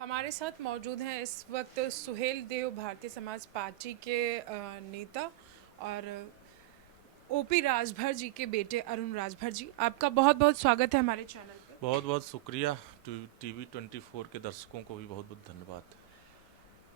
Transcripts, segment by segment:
हमारे साथ मौजूद हैं इस वक्त सुहेल देव भारतीय समाज पार्टी के नेता और ओपी राजभर जी के बेटे अरुण राजभर जी। आपका बहुत बहुत स्वागत है हमारे चैनल पे। बहुत बहुत शुक्रिया। टीवी 24 के दर्शकों को भी बहुत बहुत धन्यवाद।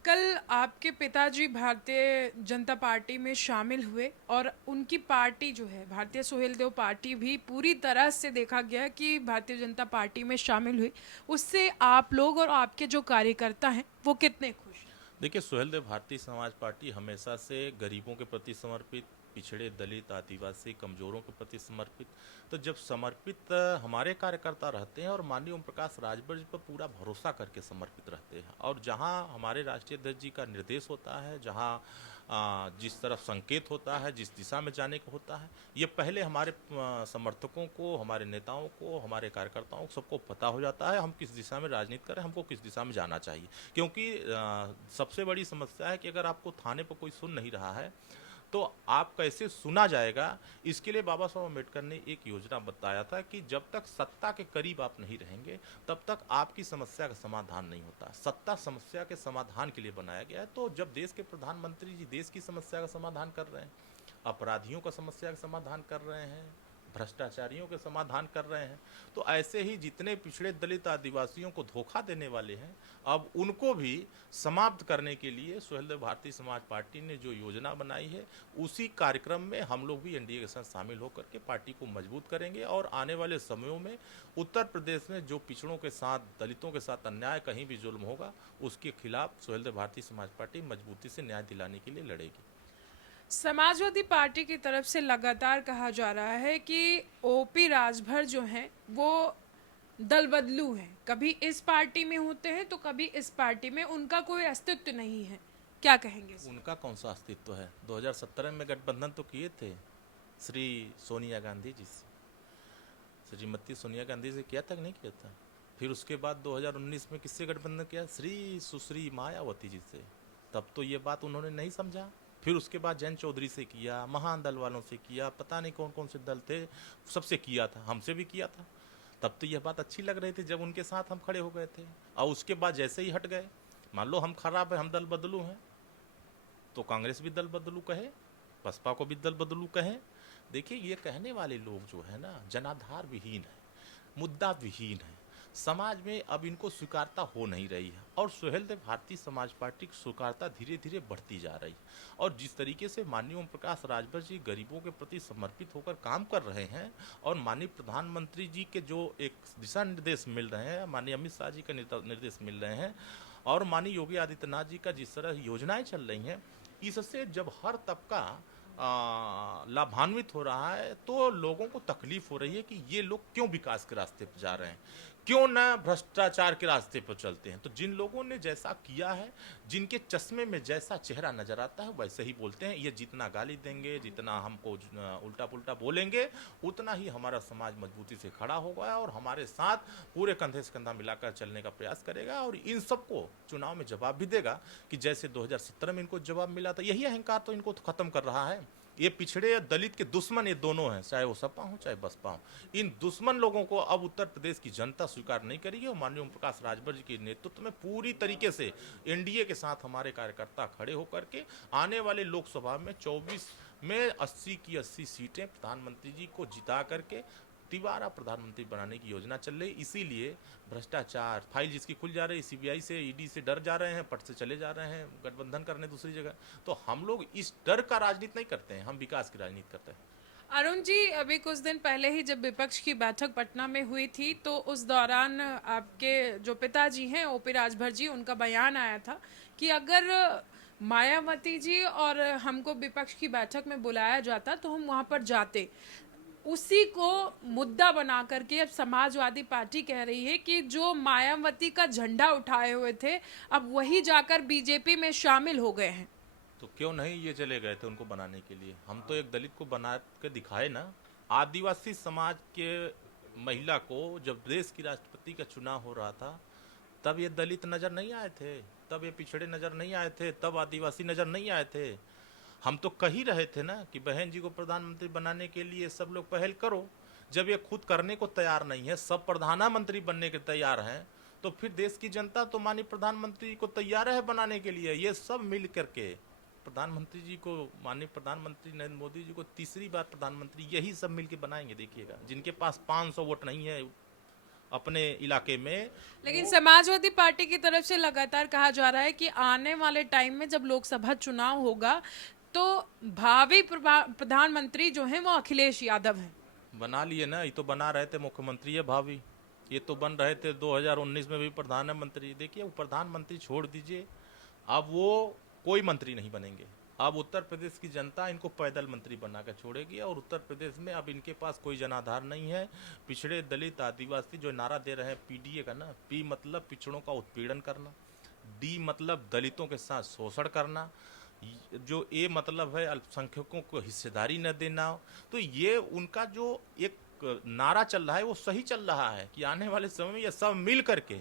कल आपके पिताजी भारतीय जनता पार्टी में शामिल हुए और उनकी पार्टी जो है भारतीय सुहेल देव पार्टी भी पूरी तरह से देखा गया कि भारतीय जनता पार्टी में शामिल हुई। उससे आप लोग और आपके जो कार्यकर्ता हैं वो कितने खुश हैं? देखिए, सुहेलदेव भारतीय समाज पार्टी हमेशा से गरीबों के प्रति समर्पित, पिछड़े, दलित, आदिवासी, कमजोरों के प्रति समर्पित। तो जब समर्पित हमारे कार्यकर्ता रहते हैं और माननीय ओम प्रकाश राजभर जी पर पूरा भरोसा करके समर्पित रहते हैं, और जहां हमारे राष्ट्रीय अध्यक्ष जी का निर्देश होता है, जहां जिस तरफ संकेत होता है, जिस दिशा में जाने को होता है, ये पहले हमारे समर्थकों को, हमारे नेताओं को, हमारे कार्यकर्ताओं को सबको पता हो जाता है हम किस दिशा में राजनीति करें, हमको किस दिशा में जाना चाहिए। क्योंकि सबसे बड़ी समस्या है कि अगर आपको थाने पर कोई सुन नहीं रहा है तो आप कैसे सुना जाएगा। इसके लिए बाबा साहब अम्बेडकर ने एक योजना बताया था कि जब तक सत्ता के करीब आप नहीं रहेंगे तब तक आपकी समस्या का समाधान नहीं होता। सत्ता समस्या के समाधान के लिए बनाया गया है। तो जब देश के प्रधानमंत्री जी देश की समस्या का समाधान कर रहे हैं, अपराधियों का समस्या का समाधान कर रहे हैं, भ्रष्टाचारियों के समाधान कर रहे हैं, तो ऐसे ही जितने पिछड़े दलित आदिवासियों को धोखा देने वाले हैं, अब उनको भी समाप्त करने के लिए सुहेलदेव भारतीय समाज पार्टी ने जो योजना बनाई है, उसी कार्यक्रम में हम लोग भी एनडीए के साथ शामिल होकर के पार्टी को मजबूत करेंगे। और आने वाले समयों में उत्तर प्रदेश में जो पिछड़ों के साथ, दलितों के साथ अन्याय, कहीं भी जुल्म होगा, उसके खिलाफ सुहेलदेव भारतीय समाज पार्टी मजबूती से न्याय दिलाने के लिए लड़ेगी। समाजवादी पार्टी की तरफ से लगातार कहा जा रहा है कि ओपी राजभर जो हैं वो दल बदलू हैं, कभी इस पार्टी में होते हैं तो कभी इस पार्टी में, उनका कोई अस्तित्व नहीं है। क्या कहेंगे इस उनका कौन सा अस्तित्व है? 2017 में गठबंधन तो किए थे श्री सोनिया गांधी जी से, श्रीमती सोनिया गांधी से किया था कि नहीं किया था? फिर उसके बाद 2019 में किससे गठबंधन किया? श्री सुश्री मायावती जी से। तब तो ये बात उन्होंने नहीं समझा। फिर उसके बाद जैन चौधरी से किया, महान दल वालों से किया, पता नहीं कौन कौन से दल थे, सबसे किया था, हमसे भी किया था। तब तो यह बात अच्छी लग रही थी जब उनके साथ हम खड़े हो गए थे। और उसके बाद जैसे ही हट गए, मान लो हम खराब है, हम दल बदलू हैं, तो कांग्रेस भी दल बदलू कहे, बसपा को भी दल बदलू कहे। देखिए, ये कहने वाले लोग जो है ना, जनाधार विहीन है, मुद्दा विहीन है। समाज में अब इनको स्वीकारता हो नहीं रही है, और सुहेलदेव भारतीय समाज पार्टी की स्वीकारता धीरे धीरे बढ़ती जा रही है। और जिस तरीके से माननीय ओम प्रकाश राजभर जी गरीबों के प्रति समर्पित होकर काम कर रहे हैं, और माननीय प्रधानमंत्री जी के जो एक दिशा निर्देश मिल रहे हैं, माननीय अमित शाह जी का निर्देश मिल रहे हैं, और माननीय योगी आदित्यनाथ जी का जिस तरह योजनाएं चल रही हैं, इससे जब हर तबका लाभान्वित हो रहा है, तो लोगों को तकलीफ हो रही है कि ये लोग क्यों विकास के रास्ते पर जा रहे हैं, क्यों ना भ्रष्टाचार के रास्ते पर चलते हैं। तो जिन लोगों ने जैसा किया है, जिनके चश्मे में जैसा चेहरा नजर आता है, वैसे ही बोलते हैं। ये जितना गाली देंगे, जितना हमको उल्टा पुल्टा बोलेंगे, उतना ही हमारा समाज मजबूती से खड़ा होगा और हमारे साथ पूरे कंधे से कंधा मिलाकर चलने का प्रयास करेगा, और इन सबको चुनाव में जवाब भी देगा कि जैसे 2017 में इनको जवाब मिला था। यही अहंकार तो इनको खत्म कर रहा है। ये पिछड़े दलित के दुश्मन ये दोनों हैं, चाहे वो सपा हो चाहे बसपा हो। इन दुश्मन लोगों को अब उत्तर प्रदेश की जनता स्वीकार नहीं करेगी, और माननीय ओम प्रकाश राजभर जी के नेतृत्व में पूरी तरीके से एनडीए के साथ हमारे कार्यकर्ता खड़े होकर के आने वाले लोकसभा में 24 में 80 की 80 सीटें प्रधानमंत्री जी को जिता करके तिबारा प्रधानमंत्री बनाने की योजना चल रही। इसीलिए भ्रष्टाचार फाइल जिसकी खुल जा रही, सीबीआई से, ईडी से डर जा रहे हैं, पट से चले जा रहे हैं गठबंधन करने दूसरी जगह। तो हम लोग इस डर का राजनीति नहीं करते हैं, हम विकास की राजनीति करते हैं। अरुण जी, अभी कुछ दिन पहले ही जब विपक्ष की बैठक पटना में हुई थी तो उस दौरान आपके जो पिताजी हैं ओपी राजभर जी, उनका बयान आया था कि अगर मायावती जी और हमको विपक्ष की बैठक में बुलाया जाता तो हम वहां पर जाते। उसी को मुद्दा बना करके अब समाजवादी पार्टी कह रही है कि जो मायावती का झंडा उठाए हुए थे अब वही जाकर बीजेपी में शामिल हो गए हैं। तो क्यों नहीं ये चले गए थे उनको बनाने के लिए? हम तो एक दलित को बना के दिखाए ना। आदिवासी समाज के महिला को जब देश की राष्ट्रपति का चुनाव हो रहा था, तब ये दलित नजर नहीं आए थे, तब ये पिछड़े नजर नहीं आए थे, तब आदिवासी नजर नहीं आए थे। हम तो कह ही रहे थे ना कि बहन जी को प्रधानमंत्री बनाने के लिए सब लोग पहल करो। जब ये खुद करने को तैयार नहीं है, सब प्रधानमंत्री बनने के तैयार हैं, तो फिर देश की जनता तो माननीय प्रधानमंत्री को तैयार है बनाने के लिए। ये सब मिल करके प्रधानमंत्री जी को, माननीय प्रधानमंत्री नरेंद्र मोदी जी को तीसरी बार प्रधानमंत्री यही सब मिलके बनाएंगे। देखिएगा, जिनके पास 500 वोट नहीं है अपने इलाके में। लेकिन समाजवादी पार्टी की तरफ से लगातार कहा जा रहा है कि आने वाले टाइम में जब लोकसभा चुनाव होगा तो भावी प्रधानमंत्री जो हैं वो अखिलेश यादव हैं। बना लिए ना, ये तो बना रहे थे मुख्यमंत्री है भावी, ये तो बन रहे थे 2019 में भी प्रधानमंत्री। देखिए, वो प्रधानमंत्री छोड़ दीजिए, अब वो कोई मंत्री नहीं बनेंगे। अब उत्तर प्रदेश की जनता इनको पैदल मंत्री बनाकर छोड़ेगी, और उत्तर प्रदेश में अब इनके पास कोई जनाधार नहीं है। पिछड़े, दलित, आदिवासी जो नारा दे रहे हैं पीडीए का ना, पी मतलब पिछड़ों का उत्पीड़न करना, डी मतलब दलितों के साथ शोषण करना, जो ए मतलब है अल्पसंख्यकों को हिस्सेदारी न देना। तो ये उनका जो एक नारा चल रहा है वो सही चल रहा है कि आने वाले समय में ये सब मिल करके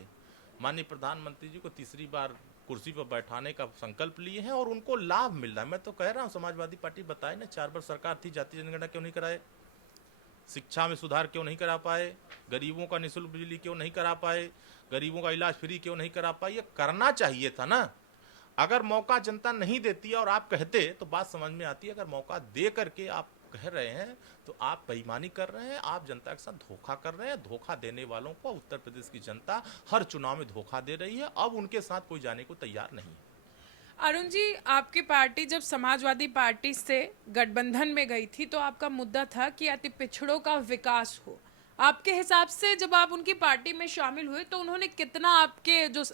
माननीय प्रधानमंत्री जी को तीसरी बार कुर्सी पर बैठाने का संकल्प लिए हैं, और उनको लाभ मिल रहा है। मैं तो कह रहा हूँ, समाजवादी पार्टी बताए ना, 4 बार सरकार थी, जातीय जनगणना क्यों नहीं कराए, शिक्षा में सुधार क्यों नहीं करा पाए, गरीबों का निःशुल्क बिजली क्यों नहीं करा पाए, गरीबों का इलाज फ्री क्यों नहीं करा पाए। ये करना चाहिए था ना। अगर मौका जनता नहीं देती और आप कहते तो बात समझ में आती है। अगर मौका दे करके आप कह रहे हैं तो आप बेईमानी कर रहे हैं, आप जनता के साथ धोखा कर रहे हैं। धोखा देने वालों को उत्तर प्रदेश की जनता हर चुनाव में धोखा दे रही है। अब उनके साथ कोई जाने को तैयार नहीं है। अरुण जी, आपकी पार्टी जब समाजवादी पार्टी से गठबंधन में गई थी तो आपका मुद्दा था कि अति पिछड़ों का विकास हो। आपके हिसाब से जब आप उनकी पार्टी में शामिल हुए तो उन्होंने कितना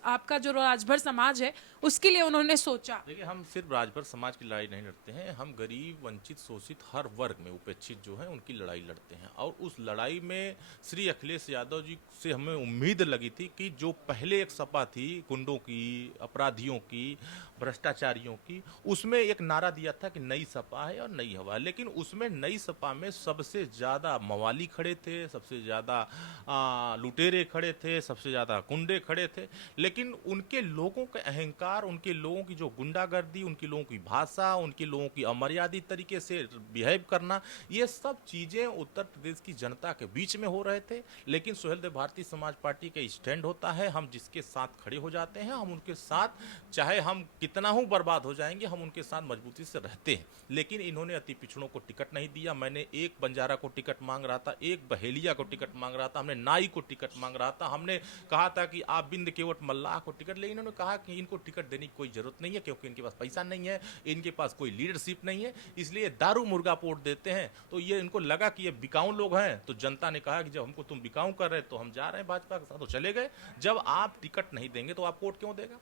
आपका जो राजभर समाज है उसके लिए उन्होंने सोचा? देखिए, हम सिर्फ राजभर समाज की लड़ाई नहीं लड़ते हैं, हम गरीब, वंचित, शोषित हर वर्ग में उपेक्षित जो है उनकी लड़ाई लड़ते हैं। और उस लड़ाई में श्री अखिलेश यादव जी से हमें उम्मीद लगी थी कि जो पहले एक सपा थी गुंडों की, अपराधियों की, भ्रष्टाचारियों की, उसमें एक नारा दिया था कि नई सपा है और नई हवा है। लेकिन उसमें नई सपा में सबसे ज़्यादा मवाली खड़े थे, सबसे ज़्यादा लुटेरे खड़े थे, सबसे ज़्यादा गुंडे खड़े थे। लेकिन उनके लोगों के अहंकार, उनके लोगों की जो गुंडागर्दी, उनके लोगों की भाषा, उनके लोगों की अमर्यादित तरीके से बिहेव करना, ये सब चीज़ें उत्तर प्रदेश की जनता के बीच में हो रहे थे। लेकिन सुहेलदेव भारतीय समाज पार्टी का स्टैंड होता है, हम जिसके साथ खड़े हो जाते हैं, हम उनके साथ, चाहे हम कितना हूँ बर्बाद हो जाएंगे, हम उनके साथ मजबूती से रहते हैं। लेकिन इन्होंने अति पिछड़ों को टिकट नहीं दिया। मैंने एक बंजारा को टिकट मांग रहा था, एक बहेलिया को टिकट मांग रहा था, हमने नाई को टिकट मांग रहा था, हमने कहा था कि आप बिंद केवट मल्लाह को टिकट, लेकिन इन्होंने कहा कि इनको टिकट देने की कोई जरूरत नहीं है क्योंकि इनके पास पैसा नहीं है, इनके पास कोई लीडरशिप नहीं है, इसलिए दारू मुर्गा पोट देते हैं। तो ये इनको लगा कि ये बिकाऊ लोग हैं। तो जनता ने कहा कि जब हमको तुम बिकाऊ कर रहे तो हम जा रहे हैं भाजपा के साथ, तो चले गए। जब आप टिकट नहीं देंगे तो आप वोट क्यों देगा?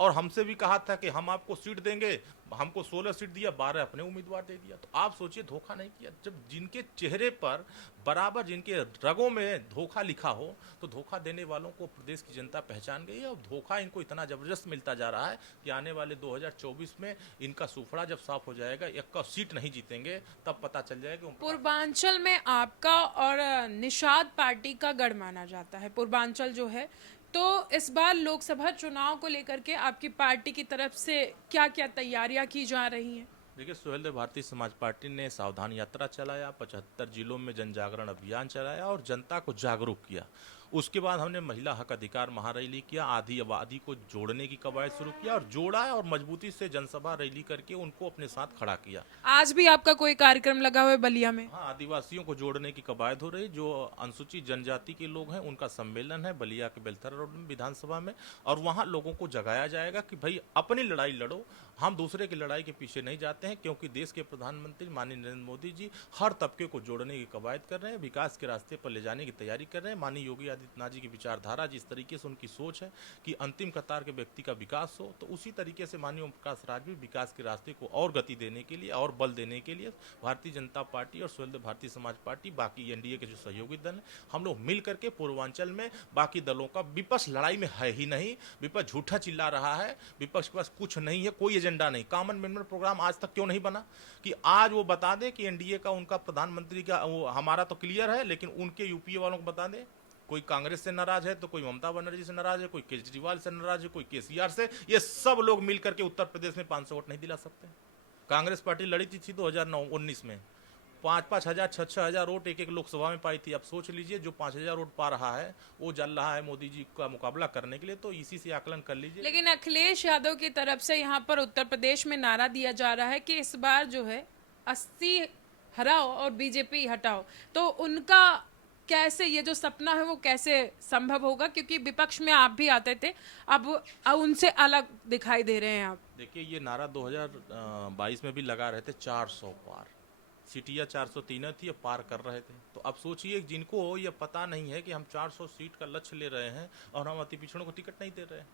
और हमसे भी कहा था कि हम आपको सीट देंगे, हमको 16 सीट दिया, 12 अपने उम्मीदवार दे दिया। तो आप सोचिए, धोखा नहीं किया। जब जिनके चेहरे पर बराबर, जिनके रगों में धोखा लिखा हो, तो धोखा देने वालों को प्रदेश की जनता पहचान गई है। और धोखा इनको इतना जबरदस्त मिलता जा रहा है कि आने वाले 2024 में इनका सूफड़ा जब साफ हो जाएगा, एक का सीट नहीं जीतेंगे, तब पता चल जाएगा। पूर्वांचल में आपका और निषाद पार्टी का गढ़ माना जाता है पूर्वांचल जो है, तो इस बार लोकसभा चुनाव को लेकर के आपकी पार्टी की तरफ से क्या क्या तैयारियां की जा रही हैं? देखिए, सुहेलदेव भारतीय समाज पार्टी ने सावधान यात्रा चलाया, 75 जिलों में जन जागरण अभियान चलाया और जनता को जागरूक किया। उसके बाद हमने महिला हक अधिकार महारैली किया, आधी आबादी को जोड़ने की कवायद शुरू किया, और जोड़ा और मजबूती से जनसभा रैली करके उनको अपने साथ खड़ा किया। आज भी आपका कोई कार्यक्रम लगा हुआ है बलिया में? हाँ, आदिवासियों को जोड़ने की कवायद हो रही। जो अनुसूचित जनजाति के लोग हैं उनका सम्मेलन है बलिया के बेलथर रोड में, विधानसभा में, और वहाँ लोगों को जगाया जाएगा कि भाई अपनी लड़ाई लड़ो, हम दूसरे की लड़ाई के पीछे नहीं जाते हैं। क्योंकि देश के प्रधानमंत्री माननीय नरेंद्र मोदी जी हर तबके को जोड़ने की कवायद कर रहे हैं, विकास के रास्ते पर ले जाने की तैयारी कर रहे हैं। माननीय योगी आदित्यनाथ जी की विचारधारा, जिस तरीके से उनकी सोच है कि अंतिम कतार के व्यक्ति का विकास हो, तो उसी तरीके से माननीय ओम प्रकाश राज भी विकास के रास्ते को और गति देने के लिए और बल देने के लिए भारतीय जनता पार्टी और सुहेलदेव भारतीय समाज पार्टी, बाकी एनडीए के जो सहयोगी दल हैं, हम लोग मिल करके पूर्वांचल में बाकी दलों का, विपक्ष लड़ाई में है ही नहीं, विपक्ष झूठा चिल्ला रहा है, विपक्ष के पास कुछ नहीं है, कोई एजेंडा नहीं। कॉमन मैन प्रोग्राम आज तक क्यों नहीं बना कि आज वो बता दे कि एनडीए का, उनका प्रधानमंत्री का, वो हमारा तो क्लियर है, लेकिन उनके यूपीए वालों को बता दे। कोई कांग्रेस से नाराज है तो कोई ममता बनर्जी से नाराज है, कोई केजरीवाल से नाराज है, कोई केसीआर से। ये सब लोग मिलकर के उत्तर प्रदेश में 500 वोट नहीं दिला सकते। कांग्रेस पार्टी लड़ी थी 2019 में, 5-5 हजार 6-6 हजार वोट एक एक लोकसभा में पाई थी। अब सोच लीजिए जो 5,000 वोट पा रहा है वो जल रहा है मोदी जी का मुकाबला करने के लिए, तो इसी से आकलन कर लीजिए। लेकिन अखिलेश यादव की तरफ से यहाँ पर उत्तर प्रदेश में नारा दिया जा रहा है कि इस बार जो है 80 हराओ और बीजेपी हटाओ, तो उनका कैसे ये जो सपना है वो कैसे संभव होगा, क्योंकि विपक्ष में आप भी आते थे, अब उनसे अलग दिखाई दे रहे हैं आप। देखिए ये नारा 2022 में भी लगा रहे थे 400 पार, सीटियाँ 403 थी, अब पार कर रहे थे। तो अब सोचिए जिनको ये पता नहीं है कि हम 400 सीट का लक्ष्य ले रहे हैं और हम अति पिछड़ों को टिकट नहीं दे रहे हैं,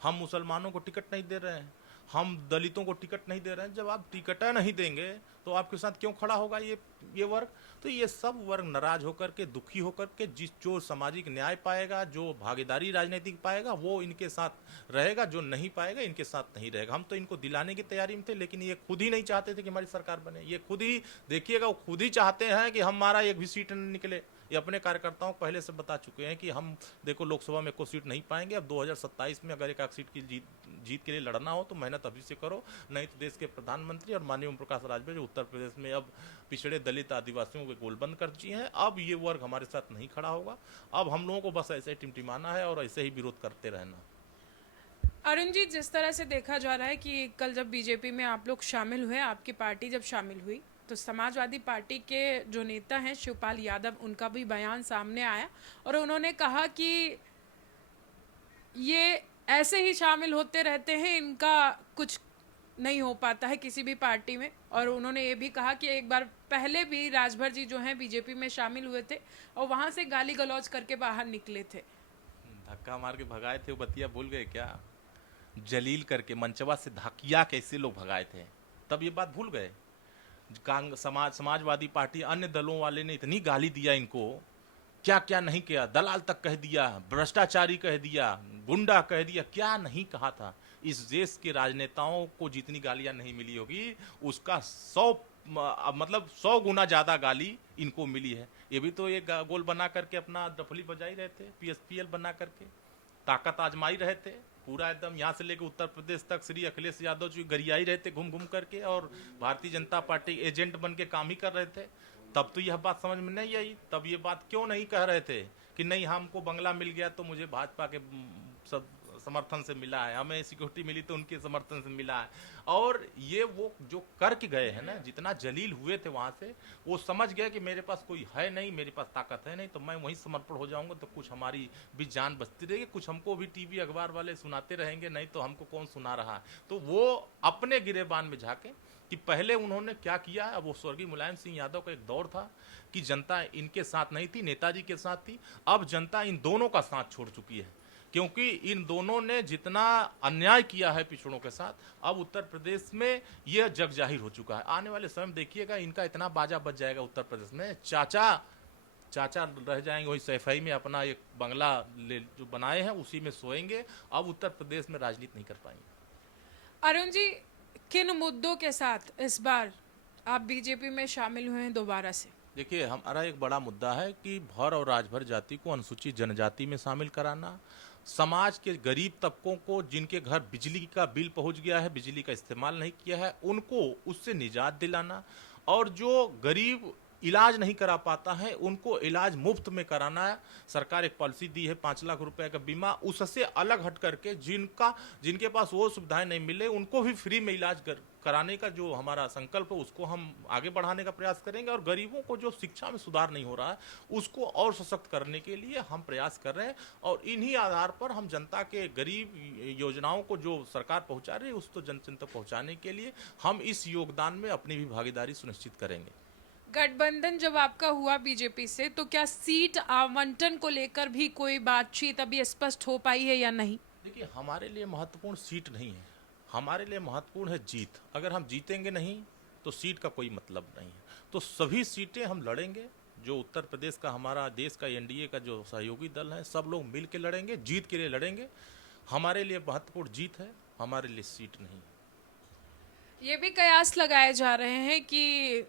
हम मुसलमानों को टिकट नहीं दे रहे हैं, हम दलितों को टिकट नहीं दे रहे हैं, जब आप टिकट नहीं देंगे तो आपके साथ क्यों खड़ा होगा ये वर्ग? तो ये सब वर्ग नाराज होकर के, दुखी होकर के, जो सामाजिक न्याय पाएगा, जो भागीदारी राजनीतिक पाएगा वो इनके साथ रहेगा, जो नहीं पाएगा इनके साथ नहीं रहेगा। हम तो इनको दिलाने की तैयारी में थे, लेकिन ये खुद ही नहीं चाहते थे कि हमारी सरकार बने। ये खुद ही देखिएगा, वो खुद ही चाहते हैं कि हमारा एक भी सीट न निकले। ये अपने कार्यकर्ताओं को पहले से बता चुके हैं कि हम देखो लोकसभा में कोई सीट नहीं पाएंगे, अब 2027 में अगर एक सीट की जीत के लिए लड़ना हो तो मेहनत अभी से करो, नहीं तो देश के प्रधानमंत्री और माननीय ओम प्रकाश राजभर उत्तर प्रदेश में अब पिछड़े दलित आदिवासियों के गोलबंद कर दिए हैं। अब ये वर्ग हमारे साथ नहीं खड़ा होगा, अब हम लोगों को बस ऐसे ही टिमटिमाना है और ऐसे ही विरोध करते रहना। अरुण जी, जिस तरह से देखा जा रहा है कि कल जब बीजेपी में आप लोग शामिल हुए, आपकी पार्टी जब शामिल हुई, तो समाजवादी पार्टी के जो नेता हैं शिवपाल यादव, उनका भी बयान सामने आया और उन्होंने कहा कि ये ऐसे ही शामिल होते रहते हैं, इनका कुछ नहीं हो पाता है किसी भी पार्टी में। और उन्होंने ये भी कहा कि एक बार पहले भी राजभर जी जो हैं बीजेपी में शामिल हुए थे और वहाँ से गाली गलौज करके बाहर निकले थे। धक्का मार के भगाए थे, वो बतिया भूल गए क्या? जलील करके मंचवा से धकिया कैसे लोग भगाए थे, तब ये बात भूल गए? समाजवादी पार्टी अन्य दलों वाले ने इतनी गाली दिया इनको, क्या क्या नहीं किया, दलाल तक कह दिया, भ्रष्टाचारी कह दिया, गुंडा कह दिया, क्या नहीं कहा था। इस देश के राजनेताओं को जितनी गालियां नहीं मिली होगी उसका 100 गुना ज्यादा गाली इनको मिली है। ये भी तो एक गोल बना करके अपना डफली बजाई रहे थे, PSPL बना करके ताकत आजमाई रहे थे पूरा एकदम, यहाँ से लेकर उत्तर प्रदेश तक श्री अखिलेश यादव जी गरियाई रहे थे घूम घूम करके, और भारतीय जनता पार्टी एजेंट बन के काम ही कर रहे थे। तब तो यह बात समझ में नहीं आई, तब ये बात क्यों नहीं कह रहे थे कि नहीं हमको बंगला मिल गया तो मुझे भाजपा के सब समर्थन से मिला है, हमें सिक्योरिटी मिली तो उनके समर्थन से मिला है। और ये वो जो करके गए हैं ना, जितना जलील हुए थे वहां से, वो समझ गए कि मेरे पास कोई है नहीं, मेरे पास ताकत है नहीं, तो मैं वहीं समर्पण हो जाऊंगा तो कुछ हमारी भी जान बचती रहेगी, कुछ हमको भी टीवी अखबार वाले सुनाते रहेंगे, नहीं तो हमको कौन सुना रहा है। तो वो अपने गिरेबान में झाके कि पहले उन्होंने क्या किया है। अब वो स्वर्गीय मुलायम सिंह यादव का एक दौर था कि जनता इनके साथ नहीं थी, नेताजी के साथ थी। अब जनता इन दोनों का साथ छोड़ चुकी है, क्योंकि इन दोनों ने जितना अन्याय किया है पिछड़ों के साथ, अब उत्तर प्रदेश में यह जग जाहिर हो चुका है। आने वाले समय में देखिएगा इनका इतना बाजा बच जाएगा उत्तर प्रदेश में, चाचा रह जाएंगे वही सफाई में अपना एक बंगला जो बनाए हैं उसी में सोएंगे। अब उत्तर प्रदेश में राजनीति नहीं कर पाएंगे। अरुण जी, किन मुद्दों के साथ इस बार आप बीजेपी में शामिल हुए हैं दोबारा से? देखिए हमारा एक बड़ा मुद्दा है कि भर और राजभर जाति को अनुसूचित जनजाति में शामिल कराना, समाज के गरीब तबकों को जिनके घर बिजली का बिल पहुंच गया है, बिजली का इस्तेमाल नहीं किया है, उनको उससे निजात दिलाना, और जो गरीब इलाज नहीं करा पाता है उनको इलाज मुफ्त में कराना है। सरकार एक पॉलिसी दी है 5 लाख रुपए का बीमा, उससे अलग हट करके जिनके पास वो सुविधाएं नहीं मिले उनको भी फ्री में इलाज कराने का जो हमारा संकल्प है उसको हम आगे बढ़ाने का प्रयास करेंगे। और गरीबों को जो शिक्षा में सुधार नहीं हो रहा है उसको और सशक्त करने के लिए हम प्रयास कर रहे हैं, और इन्हीं आधार पर हम जनता के गरीब योजनाओं को जो सरकार पहुंचा रही है उसको जन जन तक पहुंचाने के लिए हम इस योगदान में अपनी भी भागीदारी सुनिश्चित करेंगे। गठबंधन जब आपका हुआ बीजेपी से, तो क्या सीट आवंटन को लेकर भी कोई बातचीत अभी स्पष्ट हो पाई है या नहीं? देखिए हमारे लिए महत्वपूर्ण सीट नहीं है, हमारे लिए महत्वपूर्ण है जीत। अगर हम जीतेंगे नहीं तो सीट का कोई मतलब नहीं है। तो सभी सीटें हम लड़ेंगे, जो उत्तर प्रदेश का हमारा देश का NDA का जो सहयोगी दल है सब लोग मिल के लड़ेंगे, जीत के लिए लड़ेंगे। हमारे लिए महत्वपूर्ण जीत है, हमारे लिए सीट नहीं। ये भी कयास लगाए जा रहे हैं कि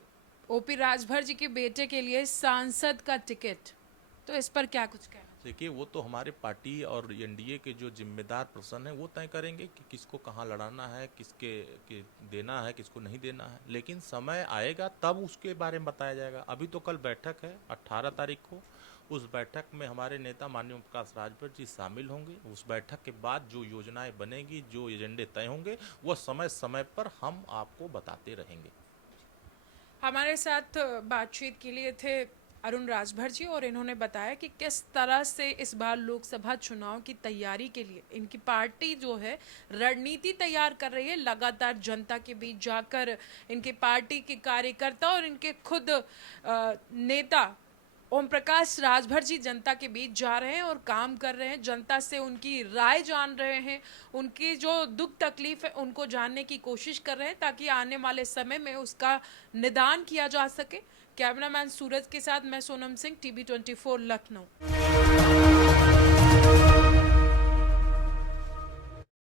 OP राजभर जी के बेटे के लिए सांसद का टिकट, तो इस पर क्या कुछ कहना? देखिए, वो तो हमारे पार्टी और एनडीए के जो जिम्मेदार पर्सन हैं वो तय करेंगे कि किसको कहाँ लड़ाना है, किसके देना है, किसको नहीं देना है। लेकिन समय आएगा तब उसके बारे में बताया जाएगा। अभी तो कल बैठक है 18 तारीख को। उस बैठक में हमारे नेता माननीय ओम प्रकाश राजभर जी शामिल होंगे। उस बैठक के बाद जो योजनाएं बनेगी, जो एजेंडे तय होंगे, वो समय समय पर हम आपको बताते रहेंगे। हमारे साथ बातचीत के लिए थे अरुण राजभर जी, और इन्होंने बताया कि किस तरह से इस बार लोकसभा चुनाव की तैयारी के लिए इनकी पार्टी जो है रणनीति तैयार कर रही है। लगातार जनता के बीच जाकर इनकी पार्टी के कार्यकर्ता और इनके खुद नेता ओम प्रकाश राजभर जी जनता के बीच जा रहे हैं और काम कर रहे हैं। जनता से उनकी राय जान रहे हैं, उनकी जो दुख तकलीफ है उनको जानने की कोशिश कर रहे हैं, ताकि आने वाले समय में उसका निदान किया जा सके। कैमरामैन सूरज के साथ मैं सोनम सिंह, टीवी 24 लखनऊ।